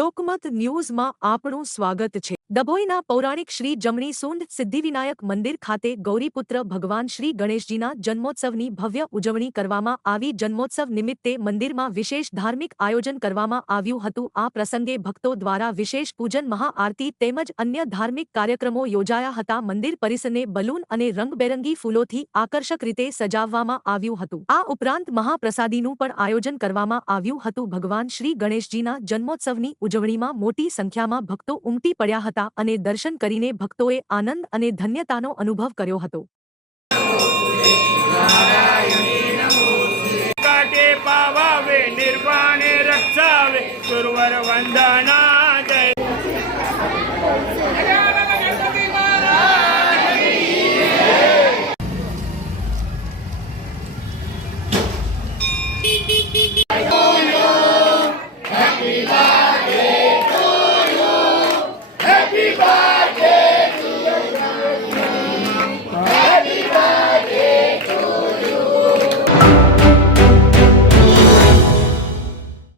લોકમત ન્યૂઝમાં આપનું સ્વાગત છે। ડભોઈના પૌરાણિક શ્રી જમણી સૂંઢ સિદ્ધિવિનાયક મંદિર ખાતે ગૌરીપુત્ર ભગવાન શ્રી ગણેશજીના જન્મોત્સવની ભવ્ય ઉજવણી કરવામાં આવી। જન્મોત્સવ નિમિત્તે મંદિરમાં વિશેષ ધાર્મિક આયોજન કરવામાં આવ્યું હતું। આ પ્રસંગે ભક્તો દ્વારા વિશેષ પૂજન, મહાઆરતી તેમજ અન્ય ધાર્મિક કાર્યક્રમો યોજાયા હતા। મંદિર પરિસરને બલૂન અને રંગબેરંગી ફૂલોથી આકર્ષક રીતે સજાવવામાં આવ્યું હતું। આ ઉપરાંત મહાપ્રસાદીનું પણ આયોજન કરવામાં આવ્યું હતું। ભગવાન શ્રી ગણેશજીના જન્મોત્સવની ઉજવણીમાં મોટી સંખ્યામાં ભક્તો ઉમટી પડ્યા હતા અને દર્શન કરીને ભક્તોએ આનંદ અને ધન્યતાનો અનુભવ કર્યો હતો। કાટે પાવાવે નિર્વાણે રક્ષાવે સુરવર વંદના જય।